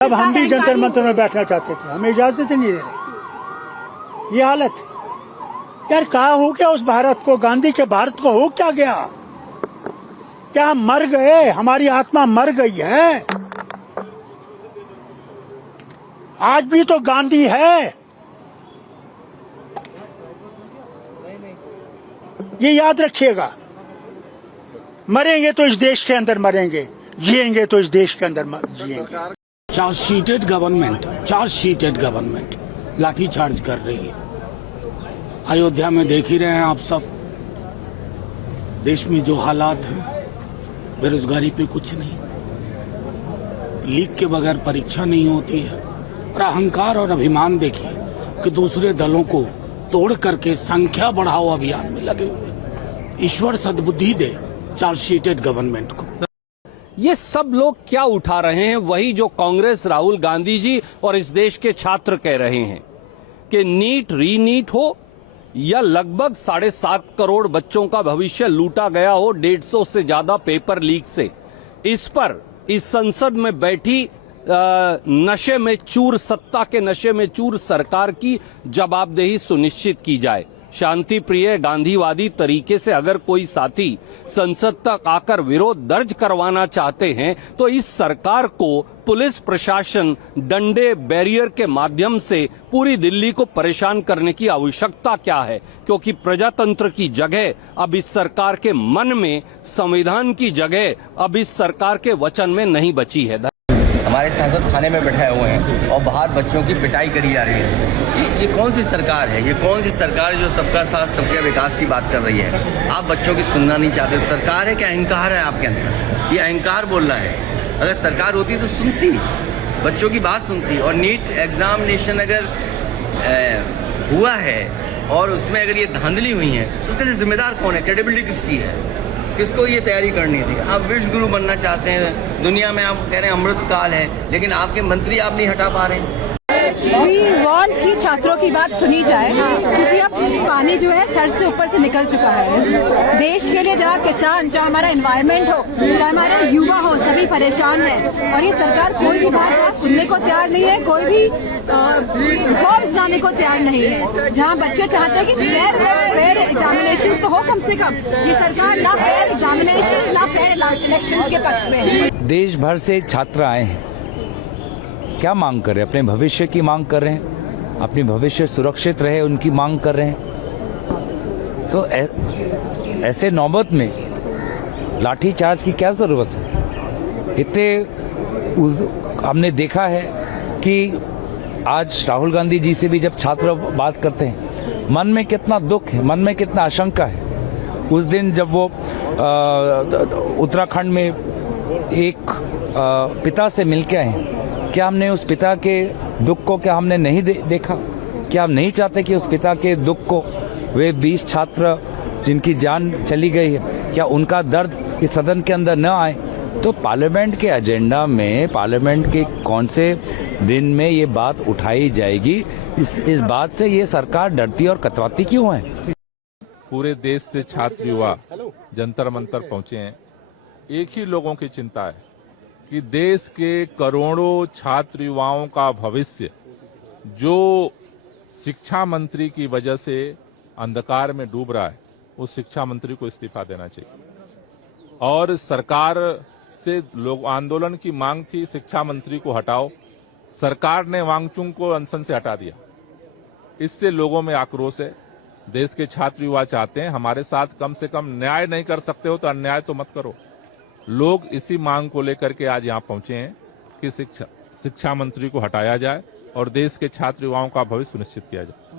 अब हम भी जंतर मंतर में बैठना चाहते थे, हमें इजाजत नहीं दे रहे। ये हालत यार, कहा हो क्या उस भारत को, गांधी के भारत को हो क्या गया? क्या हम मर गए? हमारी आत्मा मर गई है? आज भी तो गांधी है, ये याद रखिएगा। मरेंगे तो इस देश के अंदर मरेंगे, जिएंगे तो इस देश के अंदर जिएंगे। चार्जशीटेड गवर्नमेंट लाठीचार्ज कर रही है। अयोध्या में देख ही रहे हैं आप सब, देश में जो हालात हैं, बेरोजगारी पे कुछ नहीं, लीक के बगैर परीक्षा नहीं होती है, और अहंकार और अभिमान देखिए कि दूसरे दलों को तोड़ करके संख्या बढ़ाओ अभियान में लगे हुए। ईश्वर सद्बुद्धि दे चार्जशीटेड गवर्नमेंट को। ये सब लोग क्या उठा रहे हैं? वही जो कांग्रेस, राहुल गांधी जी और इस देश के छात्र कह रहे हैं कि नीट रीनीट हो या लगभग 7.5 करोड़ बच्चों का भविष्य लूटा गया हो 150 से ज्यादा पेपर लीक से, इस पर इस संसद में बैठी नशे में चूर, सत्ता के नशे में चूर सरकार की जवाबदेही सुनिश्चित की जाए। शांति प्रिय गांधीवादी तरीके से अगर कोई साथी संसद तक आकर विरोध दर्ज करवाना चाहते हैं तो इस सरकार को पुलिस प्रशासन डंडे बैरियर के माध्यम से पूरी दिल्ली को परेशान करने की आवश्यकता क्या है? क्योंकि प्रजातंत्र की जगह अब इस सरकार के मन में, संविधान की जगह अब इस सरकार के वचन में नहीं बची है। हमारे सांसद थाने में बैठे हुए हैं और बाहर बच्चों की पिटाई करी जा रही है। ये कौन सी सरकार है? ये कौन सी सरकार जो सबका साथ सबके विकास की बात कर रही है? आप बच्चों की सुनना नहीं चाहते। सरकार है कि अहंकार है आपके अंदर? ये अहंकार बोल रहा है। अगर सरकार होती तो सुनती, बच्चों की बात सुनती। और नीट एग्जामिनेशन अगर हुआ है और उसमें अगर ये धांधली हुई है तो उसका जिम्मेदार कौन है? क्रेडिबिलिटी किसकी है? किसको ये तैयारी करनी थी? आप विश्व गुरु बनना चाहते हैं, दुनिया में आप कह रहे हैं अमृत काल है, लेकिन आपके मंत्री आप नहीं हटा पा रहे हैं। वी वांट कि छात्रों की बात सुनी जाए, क्योंकि अब पानी जो है सर से ऊपर से निकल चुका है। देश के लिए जहाँ किसान, चाहे हमारा एनवायरनमेंट हो, चाहे हमारे युवा हो, सभी परेशान हैं और ये सरकार कोई भी बात सुनने को तैयार नहीं है, कोई भी रिफॉर्म्स लाने को तैयार नहीं है। जहाँ बच्चे चाहते हैं कि फेयर एग्जामिनेशन तो हो कम से कम, ये सरकार ना फेयर एग्जामिनेशन ना फेयर इलेक्शन के पक्ष में है। देश भर से छात्र आए हैं, क्या मांग कर रहे हैं? अपने भविष्य की मांग कर रहे हैं, अपनी भविष्य सुरक्षित रहे उनकी मांग कर रहे हैं। तो ऐसे नौबत में लाठीचार्ज की क्या जरूरत है? हमने देखा है कि आज राहुल गांधी जी से भी जब छात्र बात करते हैं, मन में कितना दुख है, मन में कितना आशंका है। उस दिन जब वो उत्तराखंड में एक पिता से मिलके आए, क्या हमने उस पिता के दुख को क्या हमने नहीं देखा? क्या हम नहीं चाहते कि उस पिता के दुख को, वे 20 छात्र जिनकी जान चली गई है, क्या उनका दर्द इस सदन के अंदर न आए? तो पार्लियामेंट के एजेंडा में, पार्लियामेंट के कौन से दिन में ये बात उठाई जाएगी? इस बात से ये सरकार डरती और कतराती क्यों है? पूरे देश से छात्र युवा जंतर मंतर पहुंचे हैं। एक ही लोगों की चिंता है कि देश के करोड़ों छात्र युवाओं का भविष्य जो शिक्षा मंत्री की वजह से अंधकार में डूब रहा है, उस शिक्षा मंत्री को इस्तीफा देना चाहिए। और सरकार से लोग आंदोलन की मांग थी, शिक्षा मंत्री को हटाओ। सरकार ने वांगचुक को अनशन से हटा दिया। इससे लोगों में आक्रोश है। देश के छात्र युवा चाहते हैं हमारे साथ कम से कम न्याय नहीं कर सकते हो तो अन्याय तो मत करो। लोग इसी मांग को लेकर के आज यहाँ पहुंचे हैं कि शिक्षा मंत्री को हटाया जाए और देश के छात्र युवाओं का भविष्य सुनिश्चित किया जाए।